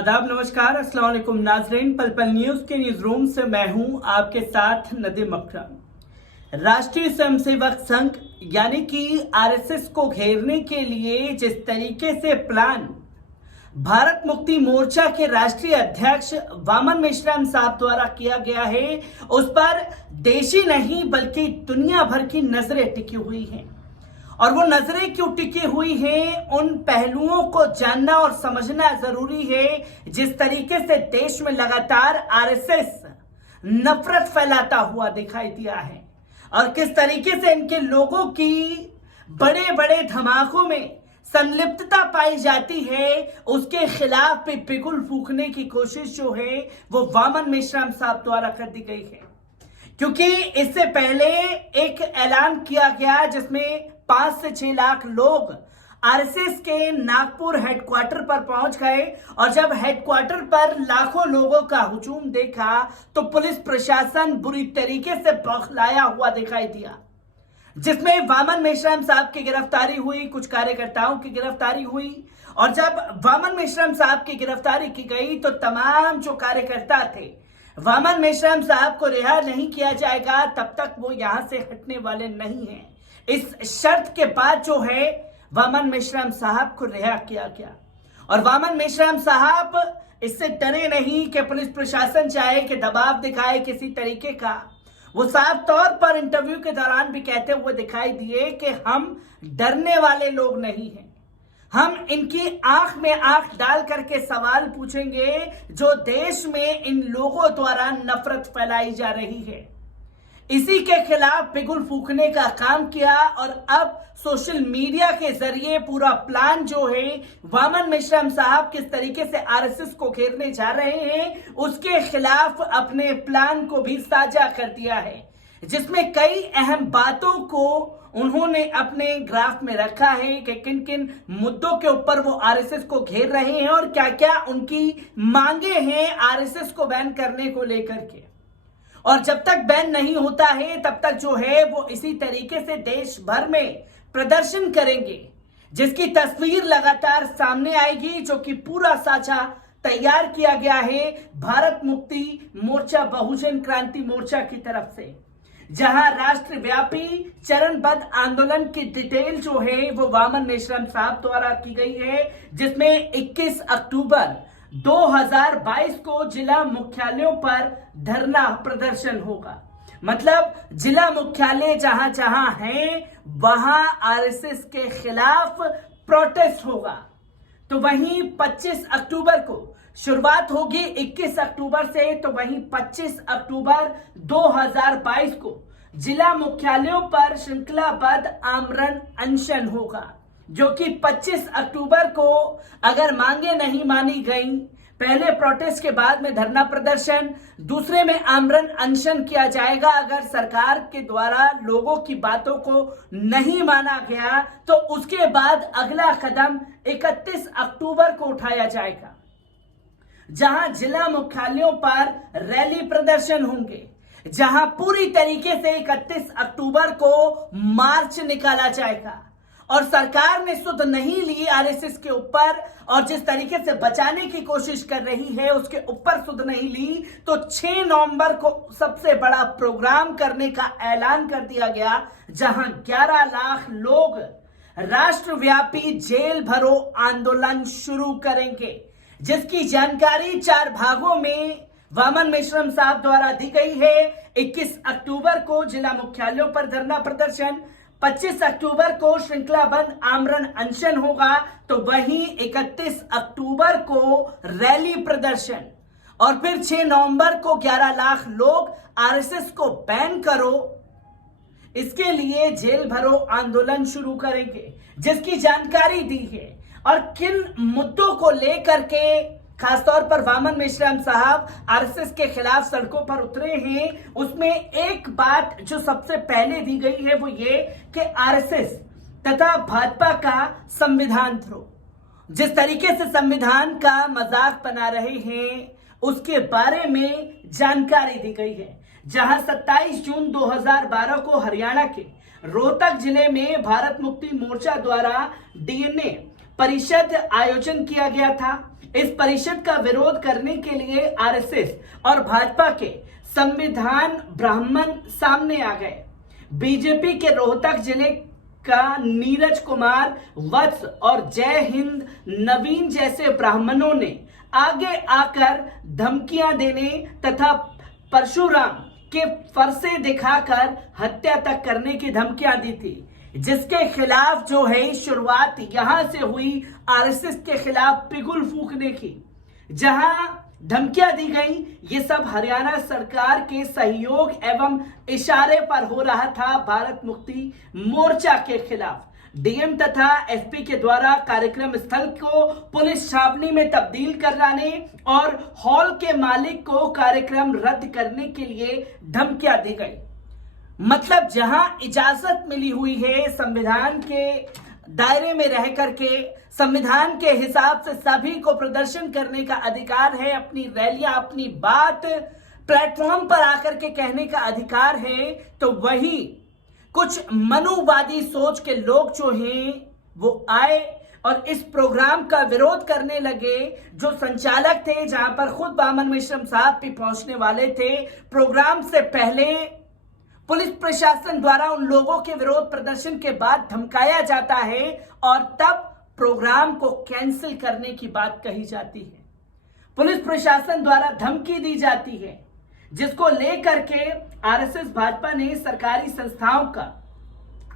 आदाब, नमस्कार, अस्सलाम वालेकुम नाजरीन। पल पल न्यूज के न्यूज रूम से मैं हूं आपके साथ नदीम अकरम। राष्ट्रीय स्वयंसेवक संघ यानी कि आरएसएस को घेरने के लिए जिस तरीके से प्लान भारत मुक्ति मोर्चा के राष्ट्रीय अध्यक्ष वामन मेश्राम साहब द्वारा किया गया है, उस पर देशी नहीं बल्कि दुनिया भर की नजरें टिकी हुई हैं। और वो नजरें क्यों टिकी हुई हैं, उन पहलुओं को जानना और समझना जरूरी है। जिस तरीके से देश में लगातार आरएसएस नफरत फैलाता हुआ दिखाई दिया है और किस तरीके से इनके लोगों की बड़े बड़े धमाकों में संलिप्तता पाई जाती है, उसके खिलाफ भी बिगुल फूंकने की कोशिश जो है वो वामन मेश्राम साहब द्वारा कर दी गई है। क्योंकि इससे पहले एक ऐलान किया गया जिसमें 5 से 6 लाख लोग आरएसएस के नागपुर हेडक्वार्टर पर पहुंच गए और जब हेडक्वार्टर पर लाखों लोगों का हुजूम देखा तो पुलिस प्रशासन बुरी तरीके से बौखलाया हुआ दिखाई दिया, जिसमें वामन मेश्राम साहब की गिरफ्तारी हुई, कुछ कार्यकर्ताओं की गिरफ्तारी हुई। और जब वामन मेश्राम साहब की गिरफ्तारी की गई तो तमाम जो कार्यकर्ता थे, वामन मेश्राम साहब को रिहा नहीं किया जाएगा तब तक वो यहां से हटने वाले नहीं हैं। इस शर्त के बाद जो है वामन मेश्राम साहब को रिहा किया गया और वामन मेश्राम साहब इससे डरे नहीं कि पुलिस प्रशासन चाहे कि दबाव दिखाए किसी तरीके का। वो साफ तौर पर इंटरव्यू के दौरान भी कहते हुए दिखाई दिए कि हम डरने वाले लोग नहीं हैं, हम इनकी आंख में आंख डाल करके सवाल पूछेंगे जो देश में इन लोगों द्वारा नफरत फैलाई जा रही है। इसी के खिलाफ बिगुल फूंकने का काम किया और अब सोशल मीडिया के जरिए पूरा प्लान जो है वामन मेश्राम साहब किस तरीके से आरएसएस को घेरने जा रहे हैं उसके खिलाफ अपने प्लान को भी साझा कर दिया है, जिसमें कई अहम बातों को उन्होंने अपने ग्राफ में रखा है कि किन किन मुद्दों के ऊपर वो आरएसएस को घेर रहे हैं और क्या क्या उनकी मांगे हैं आरएसएस को बैन करने को लेकर के। और जब तक बैन नहीं होता है तब तक जो है वो इसी तरीके से देश भर में प्रदर्शन करेंगे, जिसकी तस्वीर लगातार सामने आएगी, जो कि पूरा साझा तैयार किया गया है भारत मुक्ति मोर्चा बहुजन क्रांति मोर्चा की तरफ से, जहां राष्ट्रव्यापी चरणबद्ध आंदोलन की डिटेल जो है वो वामन मेश्राम साहब द्वारा की गई है, जिसमें 21 अक्टूबर 2022 को जिला मुख्यालयों पर धरना प्रदर्शन होगा। मतलब जिला मुख्यालय जहां जहां हैं वहां आरएसएस के खिलाफ प्रोटेस्ट होगा। तो वहीं 25 अक्टूबर को शुरुआत होगी 21 अक्टूबर से, तो वहीं 25 अक्टूबर 2022 को जिला मुख्यालयों पर श्रृंखलाबद्ध आमरण अनशन होगा, जो कि 25 अक्टूबर को अगर मांगे नहीं मानी गई, पहले प्रोटेस्ट के बाद में धरना प्रदर्शन, दूसरे में आमरण अनशन किया जाएगा। अगर सरकार के द्वारा लोगों की बातों को नहीं माना गया तो उसके बाद अगला कदम 31 अक्टूबर को उठाया जाएगा, जहां जिला मुख्यालयों पर रैली प्रदर्शन होंगे, जहां पूरी तरीके से 31 अक्टूबर को मार्च निकाला जाएगा। और सरकार ने सुध नहीं ली आरएसएस के ऊपर और जिस तरीके से बचाने की कोशिश कर रही है उसके ऊपर सुध नहीं ली, तो 6 नवंबर को सबसे बड़ा प्रोग्राम करने का ऐलान कर दिया गया, जहां 11 लाख लोग राष्ट्रव्यापी जेल भरो आंदोलन शुरू करेंगे, जिसकी जानकारी 4 भागों में वामन मेश्राम साहब द्वारा दी गई है। 21 अक्टूबर को जिला मुख्यालयों पर धरना प्रदर्शन, 25 अक्टूबर को श्रृंखलाबद्ध आमरण अनशन होगा, तो वहीं 31 अक्टूबर को रैली प्रदर्शन और फिर 6 नवंबर को 11 लाख लोग आरएसएस को बैन करो इसके लिए जेल भरो आंदोलन शुरू करेंगे, जिसकी जानकारी दी है। और किन मुद्दों को लेकर के खासतौर पर वामन मेश्राम साहब आरएसएस के खिलाफ सड़कों पर उतरे हैं, उसमें एक बात जो सबसे पहले दी गई है वो ये कि आरएसएस तथा भाजपा का संविधान द्रोह, जिस तरीके से संविधान का मजाक बना रहे हैं उसके बारे में जानकारी दी गई है। जहां 27 जून 2012 को हरियाणा के रोहतक जिले में भारत मुक्ति मोर्चा द्वारा डीएनए परिषद आयोजन किया गया था। इस परिषद का विरोध करने के लिए आरएसएस और भाजपा के संविधान ब्राह्मण सामने आ गए। बीजेपी के रोहतक जिले का नीरज कुमार वत्स और जय हिंद नवीन जैसे ब्राह्मणों ने आगे आकर धमकियां देने तथा परशुराम के फरसे दिखाकर हत्या तक करने की धमकियां दी थी, जिसके खिलाफ जो है शुरुआत यहां से हुई आरएसएस के खिलाफ पिघुल फूंकने की। जहां धमकियां दी गई, ये सब हरियाणा सरकार के सहयोग एवं इशारे पर हो रहा था भारत मुक्ति मोर्चा के खिलाफ। डीएम तथा एसपी के द्वारा कार्यक्रम स्थल को पुलिस छावनी में तब्दील कराने और हॉल के मालिक को कार्यक्रम रद्द करने के लिए धमकियां दी गई। मतलब जहां इजाजत मिली हुई है, संविधान के दायरे में रह करके संविधान के हिसाब से सभी को प्रदर्शन करने का अधिकार है, अपनी रैलियां, अपनी बात प्लेटफॉर्म पर आकर के कहने का अधिकार है, तो वही कुछ मनुवादी सोच के लोग जो हैं वो आए और इस प्रोग्राम का विरोध करने लगे। जो संचालक थे, जहां पर खुद वामन मिश्रम साहब भी पहुंचने वाले थे, प्रोग्राम से पहले पुलिस प्रशासन द्वारा उन लोगों के विरोध प्रदर्शन के बाद धमकाया जाता है और तब प्रोग्राम को कैंसिल करने की बात कही जाती है। पुलिस प्रशासन द्वारा धमकी दी जाती है, जिसको लेकर के आरएसएस भाजपा ने सरकारी संस्थाओं का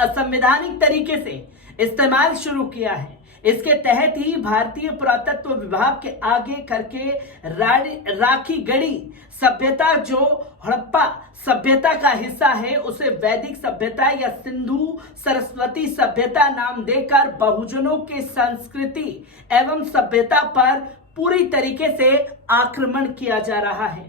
असंवैधानिक तरीके से इस्तेमाल शुरू किया है। इसके तहत ही भारतीय पुरातत्व विभाग के आगे करके राखी गढ़ी सभ्यता जो हड़प्पा सभ्यता का हिस्सा है, उसे वैदिक सभ्यता या सिंधु सरस्वती सभ्यता नाम देकर बहुजनों के संस्कृति एवं सभ्यता पर पूरी तरीके से आक्रमण किया जा रहा है।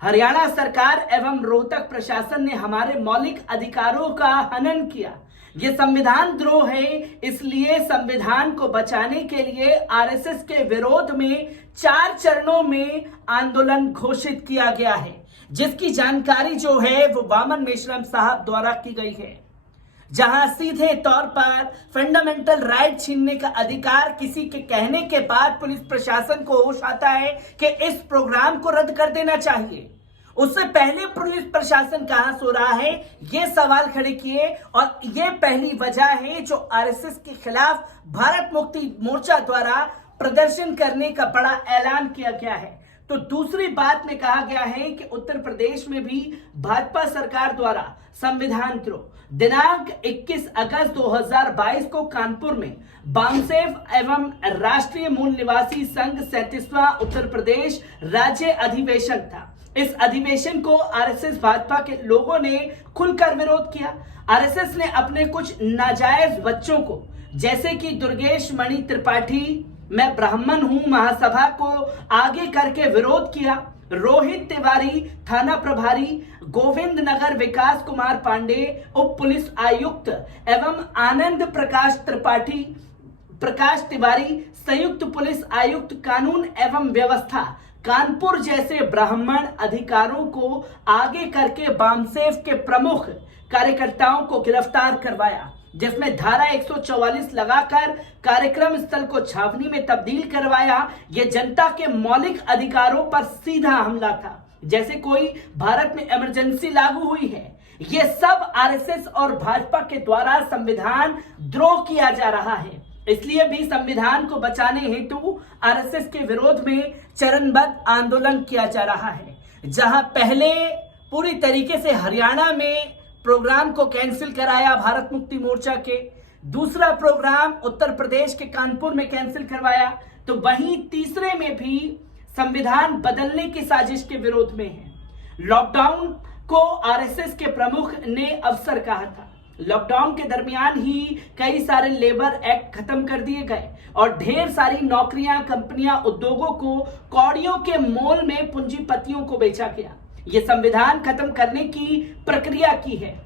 हरियाणा सरकार एवं रोहतक प्रशासन ने हमारे मौलिक अधिकारों का हनन किया। ये संविधान द्रोह है, इसलिए संविधान को बचाने के लिए आरएसएस के विरोध में 4 चरणों में आंदोलन घोषित किया गया है, जिसकी जानकारी जो है वो वामन मेश्राम साहब द्वारा की गई है। जहां सीधे तौर पर फंडामेंटल राइट छीनने का अधिकार किसी के कहने के बाद पुलिस प्रशासन को होश आता है कि इस प्रोग्राम को रद्द कर देना चाहिए। उससे पहले पुलिस प्रशासन कहां सो रहा है, ये सवाल खड़े किए और ये पहली वजह है जो आरएसएस के खिलाफ भारत मुक्ति मोर्चा द्वारा प्रदर्शन करने का बड़ा ऐलान किया गया है। तो दूसरी बात में कहा गया है कि उत्तर प्रदेश में भी भाजपा सरकार द्वारा संविधान द्रोह दिनांक 21 अगस्त 2022 को कानपुर में बामसेफ एवं राष्ट्रीय मूल निवासी संघ 37वां उत्तर प्रदेश राज्य अधिवेशन था। इस अधिवेशन को आरएसएस भाजपा के लोगों ने खुलकर विरोध किया। आरएसएस ने अपने कुछ नाजायज बच्चों को, जैसे कि दुर्गेश मणि त्रिपाठी मैं ब्राह्मण हूं महासभा को आगे करके विरोध किया। रोहित तिवारी थाना प्रभारी, गोविंद नगर विकास कुमार पांडे उप पुलिस आयुक्त एवं आनंद प्रकाश तिवारी संयुक्त पुलिस आयुक्त कानून एवं व्यवस्था कानपुर जैसे ब्राह्मण अधिकारों को आगे करके बामसेफ के प्रमुख कार्यकर्ताओं को गिरफ्तार करवाया, जिसमें धारा 144 लगाकर कार्यक्रम स्थल को छावनी में तब्दील करवाया। यह जनता के मौलिक अधिकारों पर सीधा हमला था, जैसे कोई भारत में इमरजेंसी लागू हुई है। यह सब आरएसएस और भाजपा के द्वारा संविधान द्रोह किया जा रहा है। इसलिए भी संविधान को बचाने हेतु आरएसएस के विरोध में चरणबद्ध आंदोलन किया जा रहा है। जहां पहले पूरी तरीके से हरियाणा में प्रोग्राम को कैंसिल कराया भारत मुक्ति मोर्चा के, दूसरा प्रोग्राम उत्तर प्रदेश के कानपुर में कैंसिल करवाया, तो वहीं तीसरे में भी संविधान बदलने की साजिश के विरोध में है। लॉकडाउन को आरएसएस के प्रमुख ने अवसर कहा था। लॉकडाउन के दरमियान ही कई सारे लेबर एक्ट खत्म कर दिए गए और ढेर सारी नौकरियां, कंपनियां, उद्योगों को कौड़ियों के मोल में पूंजीपतियों को बेचा गया। ये संविधान खत्म करने की प्रक्रिया की है।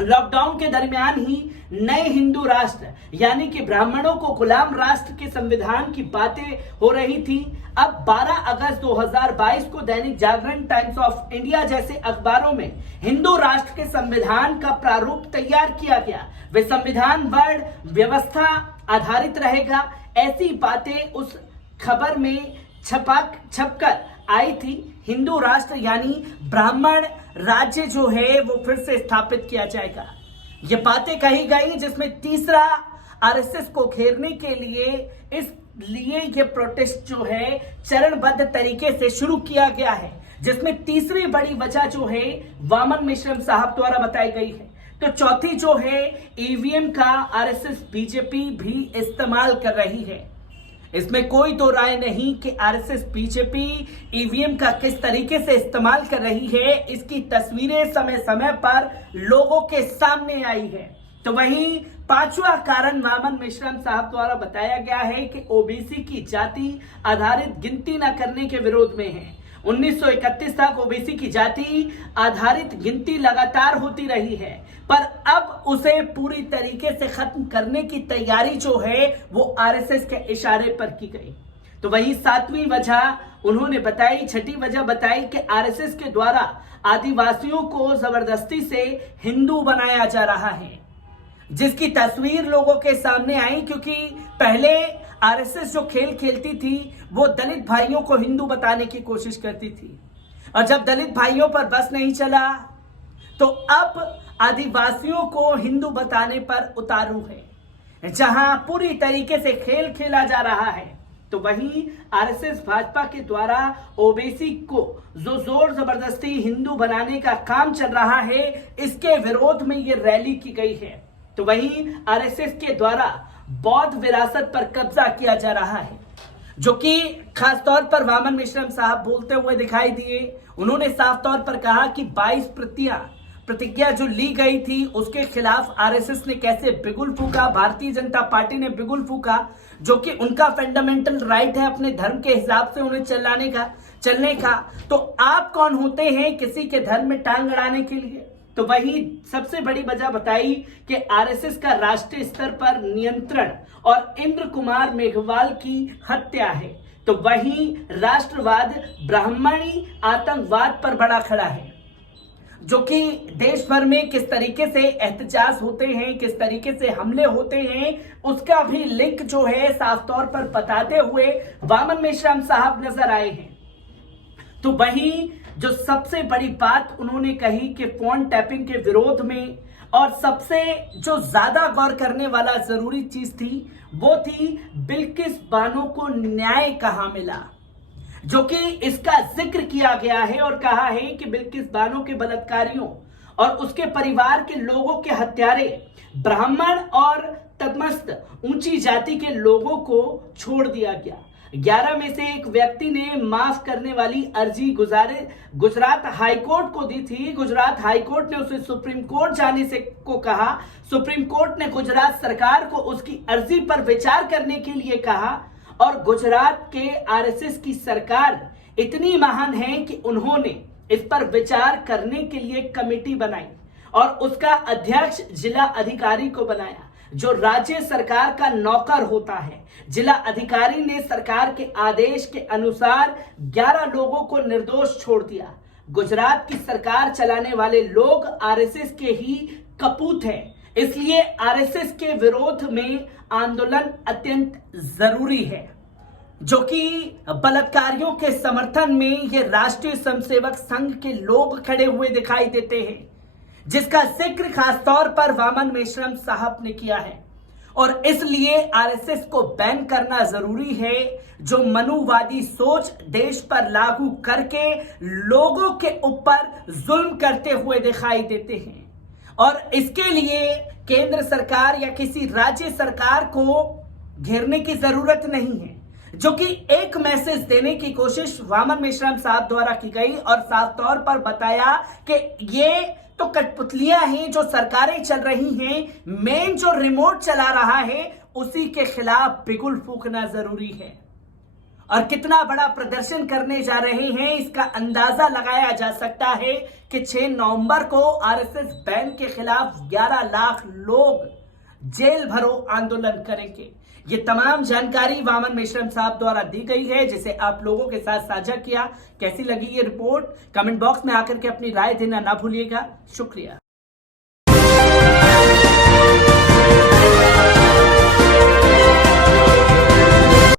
लॉकडाउन के दरमियान ही नए हिंदू राष्ट्र यानी कि ब्राह्मणों को गुलाम राष्ट्र के संविधान की बातें हो रही थी। अब 12 अगस्त 2022 को Dainik Jagran, times of India जैसे अखबारों में हिंदू राष्ट्र के संविधान का प्रारूप तैयार किया गया। वे संविधान वर्ण व्यवस्था आधारित रहेगा, ऐसी बातें उस खबर में छपकर आई थी। हिंदू राष्ट्र यानी ब्राह्मण राज्य जो है वो फिर से स्थापित किया जाएगा। ये बातें कही गई जिसमें तीसरा आरएसएस को घेरने के लिए इसलिए ये प्रोटेस्ट जो है चरणबद्ध तरीके से शुरू किया गया है, जिसमें तीसरी बड़ी वजह जो है वामन मिश्रम साहब द्वारा बताई गई है। तो चौथी जो है ईवीएम का आरएसएस बीजेपी भी इस्तेमाल कर रही है। इसमें कोई दो राय नहीं कि आरएसएस बीजेपी ईवीएम का किस तरीके से इस्तेमाल कर रही है, इसकी तस्वीरें समय समय पर लोगों के सामने आई है। तो वहीं पांचवा कारण वामन मिश्रम साहब द्वारा बताया गया है कि ओबीसी की जाति आधारित गिनती न करने के विरोध में है। 1931 तक ओबीसी की जाति आधारित गिनती लगातार होती रही है, पर अब उसे पूरी तरीके से खत्म करने की तैयारी जो है वो आरएसएस के इशारे पर की गई। तो वही सातवीं वजह उन्होंने बताई, छठी वजह बताई कि आरएसएस के द्वारा आदिवासियों को जबरदस्ती से हिंदू बनाया जा रहा है, जिसकी तस्वीर लोगों के सामने आई। क्योंकि पहले आरएसएस जो खेल खेलती थी वो दलित भाइयों को हिंदू बताने की कोशिश करती थी, और जब दलित भाइयों पर बस नहीं चला तो अब आदिवासियों को हिंदू बताने पर उतारू है, जहां पूरी तरीके से खेल खेला जा रहा है। तो वहीं आरएसएस भाजपा के द्वारा ओबीसी को जो जोर जबरदस्ती हिंदू बनाने का काम चल रहा है, इसके विरोध में ये रैली की गई है। तो वहीं आरएसएस के द्वारा बौद्ध विरासत पर कब्जा किया जा रहा है, जो कि खास तौर पर वामन मिश्रम साहब बोलते हुए दिखाई दिए। उन्होंने साफ तौर पर कहा कि 22 प्रतिज्ञा जो ली गई थी उसके खिलाफ आरएसएस ने कैसे बिगुल फूका, भारतीय जनता पार्टी ने बिगुल फूका, जो कि उनका फंडामेंटल राइट है अपने धर्म के हिसाब से उन्हें चलने का। तो आप कौन होते हैं किसी के धर्म में टांग अड़ाने के लिए? तो वही सबसे बड़ी वजह बताई कि आरएसएस का राष्ट्रीय स्तर पर नियंत्रण और इंद्र कुमार मेघवाल की हत्या है। तो वही राष्ट्रवाद ब्राह्मणी आतंकवाद पर बड़ा खड़ा है, जो कि देश भर में किस तरीके से एहतजाज होते हैं, किस तरीके से हमले होते हैं, उसका भी लिंक जो है साफ तौर पर बताते हुए वामन मेश्राम साहब नजर आए हैं। तो वहीं जो सबसे बड़ी बात उन्होंने कही कि फोन टैपिंग के विरोध में, और सबसे जो ज्यादा गौर करने वाला जरूरी चीज थी वो थी बिल्किस बानो को न्याय कहां मिला, जो कि इसका जिक्र किया गया है और कहा है कि बिल्किस बानो के बलात्कारियों और उसके परिवार के लोगों के हत्यारे ब्राह्मण और तदमस्त ऊंची जाति के लोगों को छोड़ दिया गया। 11 में से एक व्यक्ति ने माफ करने वाली अर्जी गुजरात हाईकोर्ट को दी थी। गुजरात हाईकोर्ट ने उसे सुप्रीम कोर्ट जाने से को कहा। सुप्रीम कोर्ट ने गुजरात सरकार को उसकी अर्जी पर विचार करने के लिए कहा, और गुजरात के आरएसएस की सरकार इतनी महान है कि उन्होंने इस पर विचार करने के लिए कमेटी बनाई और उसका अध्यक्ष जिला अधिकारी को बनाया, जो राज्य सरकार का नौकर होता है। जिला अधिकारी ने सरकार के आदेश के अनुसार 11 लोगों को निर्दोष छोड़ दिया। गुजरात की सरकार चलाने वाले लोग आरएसएस के ही कपूत हैं, इसलिए आरएसएस के विरोध में आंदोलन अत्यंत जरूरी है, जो कि बलात्कारियों के समर्थन में ये राष्ट्रीय स्वयंसेवक संघ के लोग खड़े हुए दिखाई देते हैं, जिसका जिक्र खास तौर पर वामन मेश्राम साहब ने किया है। और इसलिए आरएसएस को बैन करना जरूरी है, जो मनुवादी सोच देश पर लागू करके लोगों के ऊपर जुल्म करते हुए दिखाई देते हैं। और इसके लिए केंद्र सरकार या किसी राज्य सरकार को घेरने की जरूरत नहीं है, जो कि एक मैसेज देने की कोशिश वामन मेश्राम साहब द्वारा की गई और साफ तौर पर बताया कि ये तो कठपुतलियां हैं जो सरकारें चल रही हैं, मेन जो रिमोट चला रहा है उसी के खिलाफ बिगुल फूंकना जरूरी है। और कितना बड़ा प्रदर्शन करने जा रहे हैं इसका अंदाजा लगाया जा सकता है कि 6 नवंबर को आरएसएस बैन के खिलाफ 11 लाख लोग जेल भरो आंदोलन करेंगे। ये तमाम जानकारी वामन मेश्राम साहब द्वारा दी गई है, जिसे आप लोगों के साथ साझा किया। कैसी लगी ये रिपोर्ट कमेंट बॉक्स में आकर के अपनी राय देना ना भूलिएगा। शुक्रिया।